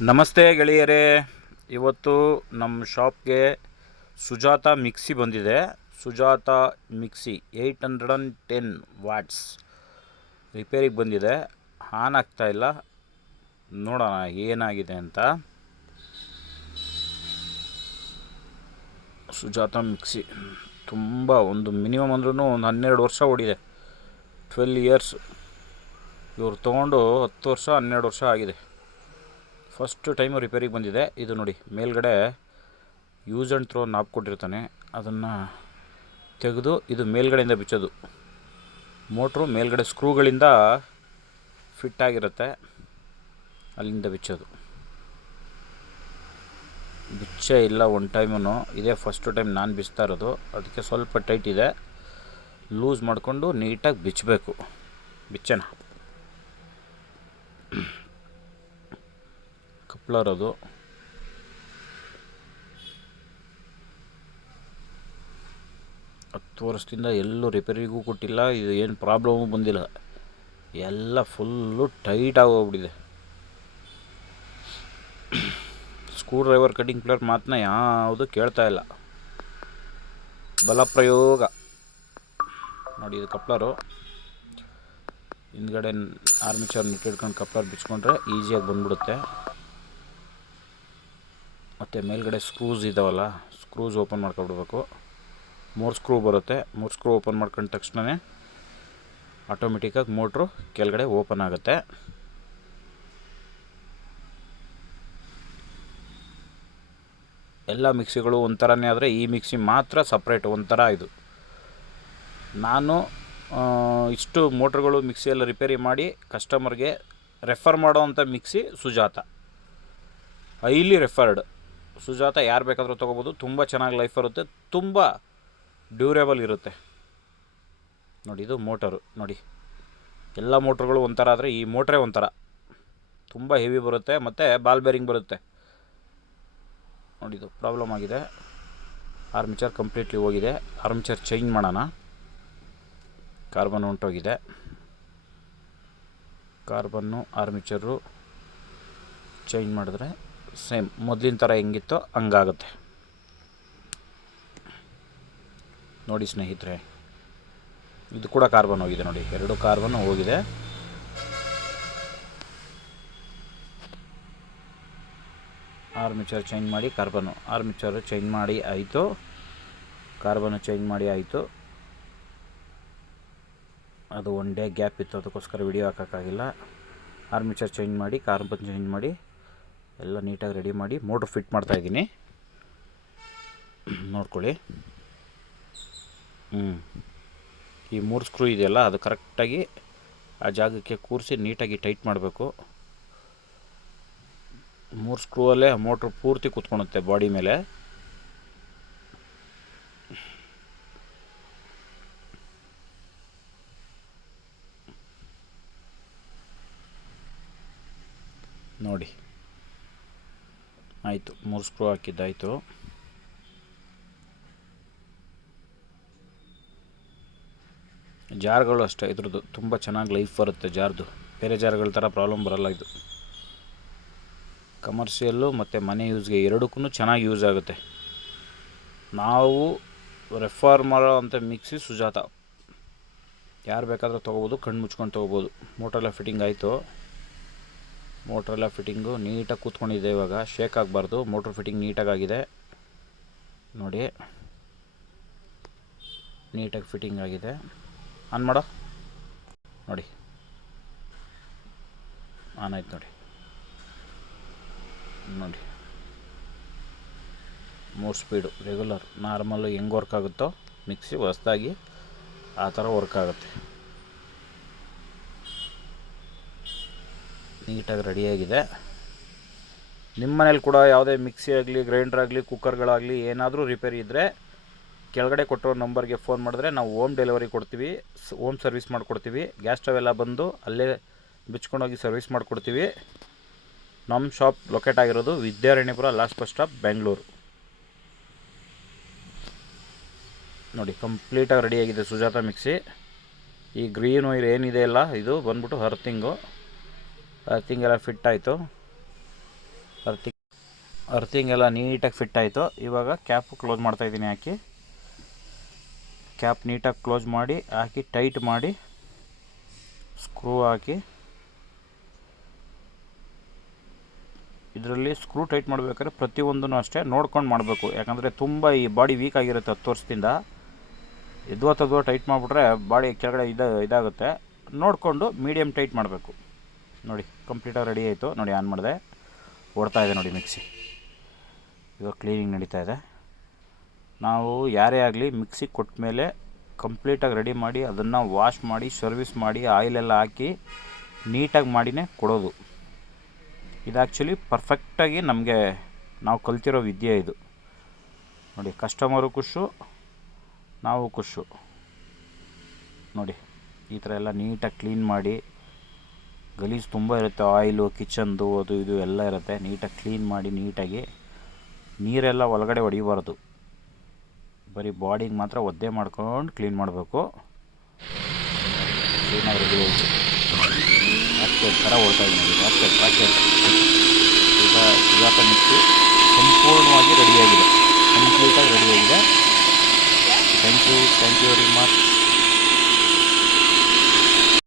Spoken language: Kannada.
ನಮಸ್ತೆ ಗೆಳೆಯರೇ. ಇವತ್ತು ನಮ್ಮ ಶಾಪ್ಗೆ ಸುಜಾತ ಮಿಕ್ಸಿ ಬಂದಿದೆ. ಸುಜಾತ ಮಿಕ್ಸಿ 810 ವಾಟ್ಸ್ ರಿಪೇರಿಗೆ ಬಂದಿದೆ. ಆನ್ ಆಗ್ತಾಯಿಲ್ಲ, ನೋಡೋಣ ಏನಾಗಿದೆ ಅಂತ. ಸುಜಾತ ಮಿಕ್ಸಿ ತುಂಬ ಮಿನಿಮಮ್ ಅಂದ್ರೂ ಒಂದು 12 ವರ್ಷ ಓಡಿದೆ. 12 ಇಯರ್ಸ್. ಇವ್ರು ತೊಗೊಂಡು 10 ವರ್ಷ 12 ವರ್ಷ ಆಗಿದೆ. ಫಸ್ಟ್ ಟೈಮು ರಿಪೇರಿಗೆ ಬಂದಿದೆ. ಇದು ನೋಡಿ, ಮೇಲ್ಗಡೆ ಯೂಸ್ ಆ್ಯಂಡ್ ಥ್ರೋ ನಾಪ್ ಕೊಟ್ಟಿರ್ತಾನೆ, ಅದನ್ನು ತೆಗೆದು ಇದು ಮೇಲ್ಗಡೆಯಿಂದ ಬಿಚ್ಚೋದು. ಮೋಟ್ರು ಮೇಲ್ಗಡೆ ಸ್ಕ್ರೂಗಳಿಂದ ಫಿಟ್ ಆಗಿರುತ್ತೆ, ಅಲ್ಲಿಂದ ಬಿಚ್ಚೋದು. ಬಿಚ್ಚೇ ಇಲ್ಲ ಒನ್ ಟೈಮೂ. ಇದೇ ಫಸ್ಟ್ ಟೈಮ್ ನಾನು ಬಿಚ್ತಾ ಇರೋದು, ಅದಕ್ಕೆ ಸ್ವಲ್ಪ ಟೈಟ್ ಇದೆ. ಲೂಸ್ ಮಾಡಿಕೊಂಡು ನೀಟಾಗಿ ಬಿಚ್ಚಬೇಕು. ಬಿಚ್ಚೋಣ. ಕಪ್ಲರ್ ಅದು. ಹತ್ತು ವರ್ಷದಿಂದ ಎಲ್ಲೂ ರಿಪೇರಿಗೂ ಕೊಟ್ಟಿಲ್ಲ, ಇದು ಏನು ಪ್ರಾಬ್ಲಮು ಬಂದಿಲ್ಲ. ಎಲ್ಲ ಫುಲ್ಲು ಟೈಟ್ ಆಗೋಗ್ಬಿಟ್ಟಿದೆ. ಸ್ಕ್ರೂ ಡ್ರೈವರ್ ಕಟಿಂಗ್ ಪ್ಲೇಯರ್ ಮಾತನ್ನ ಯಾವುದು ಕೇಳ್ತಾ ಇಲ್ಲ. ಬಲಪ್ರಯೋಗ ನೋಡಿ. ಇದು ಕಪ್ಲರು. ಹಿಂದ್ಗಡೆ ಆರ್ಮಿಚರ್ ನಿಟ್ ಹಿಡ್ಕೊಂಡು ಕಪ್ಲರ್ ಬಿಚ್ಕೊಂಡ್ರೆ ಈಸಿಯಾಗಿ ಬಂದ್ಬಿಡುತ್ತೆ. ಮತ್ತು ಮೇಲ್ಗಡೆ ಸ್ಕ್ರೂಸ್ ಇದ್ದಾವಲ್ಲ, ಸ್ಕ್ರೂಸ್ ಓಪನ್ ಮಾಡ್ಕೊಬಿಡ್ಬೇಕು. 3 ಸ್ಕ್ರೂ ಬರುತ್ತೆ. 3 ಸ್ಕ್ರೂ ಓಪನ್ ಮಾಡ್ಕೊಂಡ ತಕ್ಷಣವೇ ಆಟೋಮೆಟಿಕ್ಕಾಗಿ ಮೋಟ್ರು ಕೆಳಗಡೆ ಓಪನ್ ಆಗುತ್ತೆ. ಎಲ್ಲ ಮಿಕ್ಸಿಗಳು ಒಂಥರನೇ ಆದರೆ ಈ ಮಿಕ್ಸಿ ಮಾತ್ರ ಸಪ್ರೇಟ್ ಒಂಥರ. ಇದು ನಾನು ಇಷ್ಟು ಮೋಟ್ರುಗಳು ಮಿಕ್ಸಿಯೆಲ್ಲ ರಿಪೇರಿ ಮಾಡಿ ಕಸ್ಟಮರ್ಗೆ ರೆಫರ್ ಮಾಡೋವಂಥ mixie Sujata. Highly referred. Sujata ಯಾರು ಬೇಕಾದರೂ ತೊಗೋಬೋದು. ತುಂಬ ಚೆನ್ನಾಗಿ ಲೈಫ್ ಬರುತ್ತೆ, ತುಂಬ ಡ್ಯೂರೇಬಲ್ ಇರುತ್ತೆ. ನೋಡಿ, ಇದು ಮೋಟರು ನೋಡಿ. ಎಲ್ಲ ಮೋಟ್ರುಗಳು ಒಂಥರ ಆದರೆ ಈ ಮೋಟ್ರೇ ಒಂಥರ. ತುಂಬ ಹೆವಿ ಬರುತ್ತೆ ಮತ್ತು ಬಾಲ್ ಬೇರಿಂಗ್ ಬರುತ್ತೆ. ನೋಡಿ, ಇದು ಪ್ರಾಬ್ಲಮ್ ಆಗಿದೆ. ಆರ್ಮಿಚರ್ ಕಂಪ್ಲೀಟ್ಲಿ ಹೋಗಿದೆ. ಆರ್ಮಿಚರ್ ಚೇಂಜ್ ಮಾಡೋಣ. ಕಾರ್ಬನ್ ಹೊಂಟೋಗಿದೆ. ಕಾರ್ಬನ್ನು ಆರ್ಮಿಚರು ಚೇಂಜ್ ಮಾಡಿದ್ರೆ ಸೇಮ್ ಮೊದಲಿನ ಥರ ಹೆಂಗಿತ್ತೋ ಹಂಗಾಗುತ್ತೆ. ನೋಡಿ ಸ್ನೇಹಿತರೆ, ಇದು ಕೂಡ ಕಾರ್ಬನ್ ಹೋಗಿದೆ ನೋಡಿ. 2 ಕಾರ್ಬನ್ ಹೋಗಿದೆ. ಆರ್ಮಿಚರ್ ಚೇಂಜ್ ಮಾಡಿ ಆರ್ಮಿಚರ್ ಚೇಂಜ್ ಮಾಡಿ ಆಯಿತು. ಕಾರ್ಬನ್ನು ಚೇಂಜ್ ಮಾಡಿ ಆಯಿತು. ಅದು 1 ಡೇ ಗ್ಯಾಪ್ ಇತ್ತು, ಅದಕ್ಕೋಸ್ಕರ ವಿಡಿಯೋ ಹಾಕೋಕ್ಕಾಗಿಲ್ಲ. ಆರ್ಮಿಚರ್ ಚೇಂಜ್ ಮಾಡಿ, ಕಾರ್ಬನ್ ಚೇಂಜ್ ಮಾಡಿ ಎಲ್ಲ ನೀಟಾಗಿ ರೆಡಿ ಮಾಡಿ ಮೋಟ್ರ್ ಫಿಟ್ ಮಾಡ್ತಾಯಿದ್ದೀನಿ. ನೋಡ್ಕೊಳ್ಳಿ. ಈ 3 ಸ್ಕ್ರೂ ಇದೆಯಲ್ಲ, ಅದು ಕರೆಕ್ಟಾಗಿ ಆ ಜಾಗಕ್ಕೆ ಕೂರಿಸಿ ನೀಟಾಗಿ ಟೈಟ್ ಮಾಡಬೇಕು. 3 ಸ್ಕ್ರೂವಲ್ಲೇ ಮೋಟ್ರ್ ಪೂರ್ತಿ ಕೂತ್ಕೊಳುತ್ತೆ ಬಾಡಿ ಮೇಲೆ. ನೋಡಿ ಆಯಿತು, 3 ಸ್ಕ್ರೂ ಹಾಕಿದ್ದಾಯಿತು. ಜಾರ್ಗಳು ಅಷ್ಟೇ, ಇದ್ರದ್ದು ತುಂಬ ಚೆನ್ನಾಗಿ ಲೈಫ್ ಬರುತ್ತೆ ಜಾರ್ದು. ಬೇರೆ ಜಾರ್ಗಳ ಥರ ಪ್ರಾಬ್ಲಮ್ ಬರೋಲ್ಲ ಇದು. ಕಮರ್ಷಿಯಲ್ಲು ಮತ್ತು ಮನೆ ಯೂಸ್ಗೆ ಎರಡಕ್ಕೂ ಚೆನ್ನಾಗಿ ಯೂಸ್ ಆಗುತ್ತೆ. ನಾವು ರೆಫರ್ ಮಾಡೋ ಅಂಥ ಮಿಕ್ಸಿ ಸುಜಾತ. ಯಾರು ಬೇಕಾದರೂ ತೊಗೋಬೋದು, ಕಣ್ಣು ಮುಚ್ಕೊಂಡು ತೊಗೋಬೋದು. ಮೋಟ್ರೆಲ್ಲ ಫಿಟ್ಟಿಂಗ್ ಆಯಿತು. ಮೋಟ್ರೆಲ್ಲ ಫಿಟ್ಟಿಂಗು ನೀಟಾಗಿ ಕೂತ್ಕೊಂಡಿದೆ. ಇವಾಗ ಶೇಕ್ ಆಗಬಾರ್ದು. ಮೋಟ್ರ್ ಫಿಟ್ಟಿಂಗ್ ನೀಟಾಗಿದೆ ನೋಡಿ. ನೀಟಾಗಿ ಫಿಟ್ಟಿಂಗ್ ಆಗಿದೆ. ಆನ್ ಮಾಡೋ ನೋಡಿ. ಆನ್ ಆಯ್ತು ನೋಡಿ. ನೋಡಿ 3 ಸ್ಪೀಡು ರೆಗ್ಯುಲರ್ ನಾರ್ಮಲ್ಲು ಹೆಂಗೆ ವರ್ಕ್ ಆಗುತ್ತೋ ಮಿಕ್ಸಿ ಹೊಸದಾಗಿ ಆ ಥರ ವರ್ಕ್ ಆಗುತ್ತೆ. ನೀಟಾಗಿ ರೆಡಿಯಾಗಿದೆ. ನಿಮ್ಮ ಮನೇಲಿ ಕೂಡ ಯಾವುದೇ ಮಿಕ್ಸಿ ಆಗಲಿ, ಗ್ರೈಂಡರ್ ಆಗಲಿ, ಕುಕ್ಕರ್ಗಳಾಗಲಿ ಏನಾದರೂ ರಿಪೇರಿ ಇದ್ದರೆ ಕೆಳಗಡೆ ಕೊಟ್ಟಿರೋ ನಂಬರ್ಗೆ ಫೋನ್ ಮಾಡಿದ್ರೆ ನಾವು ಹೋಮ್ ಡೆಲಿವರಿ ಕೊಡ್ತೀವಿ, ಹೋಮ್ ಸರ್ವಿಸ್ ಮಾಡಿಕೊಡ್ತೀವಿ. ಗ್ಯಾಸ್ ಸ್ಟವ್ ಎಲ್ಲ ಬಂದು ಅಲ್ಲೇ ಬಿಚ್ಕೊಂಡೋಗಿ ಸರ್ವಿಸ್ ಮಾಡಿಕೊಡ್ತೀವಿ. ನಮ್ಮ ಶಾಪ್ ಲೊಕೇಟ್ ಆಗಿರೋದು Vidyaranyapura, last bus stop, Bengaluru. ನೋಡಿ ಕಂಪ್ಲೀಟಾಗಿ ರೆಡಿಯಾಗಿದೆ ಸುಜಾತ ಮಿಕ್ಸಿ. ಈ ಗ್ರೀನ್ ವೈರ್ ಏನಿದೆ ಅಲ್ಲ, ಇದು ಬಂದ್ಬಿಟ್ಟು ಅರ್ತಿಂಗು ಎಲ್ಲ ಫಿಟ್ ಆಯಿತು. ಅರ್ತಿಂಗ್ ಎಲ್ಲ ನೀಟಾಗಿ ಫಿಟ್ ಆಯಿತು. ಇವಾಗ ಕ್ಯಾಪ್ ಕ್ಲೋಸ್ ಮಾಡ್ತಾಯಿದ್ದೀನಿ. ಹಾಕಿ ಕ್ಯಾಪ್ ನೀಟಾಗಿ ಕ್ಲೋಸ್ ಮಾಡಿ ಹಾಕಿ ಟೈಟ್ ಮಾಡಿ ಸ್ಕ್ರೂ ಹಾಕಿ. ಇದರಲ್ಲಿ ಸ್ಕ್ರೂ ಟೈಟ್ ಮಾಡಬೇಕಾದ್ರೆ ಪ್ರತಿಯೊಂದೂ ಅಷ್ಟೇ ನೋಡ್ಕೊಂಡು ಮಾಡಬೇಕು. ಯಾಕಂದರೆ ತುಂಬ ಈ ಬಾಡಿ ವೀಕ್ ಆಗಿರುತ್ತೆ 10 ವರ್ಷದಿಂದ. ಎದ್ವಾ ಟೈಟ್ ಮಾಡಿಬಿಟ್ರೆ ಬಾಡಿ ಕೆಳಗಡೆ ಇದಾಗುತ್ತೆ. ನೋಡಿಕೊಂಡು ಮೀಡಿಯಮ್ ಟೈಟ್ ಮಾಡಬೇಕು. ನೋಡಿ ಕಂಪ್ಲೀಟಾಗಿ ರೆಡಿ ಆಯಿತು. ನೋಡಿ ಆನ್ ಮಾಡಿದೆ, ಓಡ್ತಾಯಿದೆ ನೋಡಿ ಮಿಕ್ಸಿ. ಇವಾಗ ಕ್ಲೀನಿಂಗ್ ನಡೀತಾ ಇದೆ. ನಾವು ಯಾರೇ ಆಗಲಿ ಮಿಕ್ಸಿ ಕೊಟ್ಟ ಮೇಲೆ ಕಂಪ್ಲೀಟಾಗಿ ರೆಡಿ ಮಾಡಿ ಅದನ್ನು ವಾಶ್ ಮಾಡಿ ಸರ್ವಿಸ್ ಮಾಡಿ ಆಯಿಲೆಲ್ಲ ಹಾಕಿ ನೀಟಾಗಿ ಮಾಡಿನೇ ಕೊಡೋದು. ಇದು ಆ್ಯಕ್ಚುಲಿ ಪರ್ಫೆಕ್ಟಾಗಿ ನಮಗೆ ನಾವು ಕಲ್ತಿರೋ ವಿದ್ಯೆ ಇದು. ನೋಡಿ ಕಸ್ಟಮರು ಖುಷು, ನಾವು ಖುಷು. ನೋಡಿ ಈ ಥರ ಎಲ್ಲ ನೀಟಾಗಿ ಕ್ಲೀನ್ ಮಾಡಿ, ಗಲೀಜು ತುಂಬ ಇರುತ್ತೆ, ಆಯಿಲು ಕಿಚನ್ದು ಅದು ಇದು ಎಲ್ಲ ಇರುತ್ತೆ. ನೀಟಾಗಿ ಕ್ಲೀನ್ ಮಾಡಿ ನೀಟಾಗಿ ನೀರೆಲ್ಲ ಒಳಗಡೆ ಹೊಡಿಬಾರ್ದು, ಬರೀ ಬಾಡಿಗೆ ಮಾತ್ರ ಒದ್ದೆ ಮಾಡ್ಕೊಂಡು ಕ್ಲೀನ್ ಮಾಡಬೇಕು. ಕ್ಲೀನಾಗಿ ರೆಡಿ ಆಯಿತು. ರಾಕೆಟ್ ಥರ ಓಡ್ತಾ ಇದ್ದೀನಿ. ರಾಕೆಟ್ ಈಗ ಸುಜಾತ ಮಿಕ್ಸಿ ಸಂಪೂರ್ಣವಾಗಿ ರೆಡಿಯಾಗಿದೆ, ಕಂಪ್ಲೀಟಾಗಿ ರೆಡಿಯಾಗಿದೆ. Thank you very much.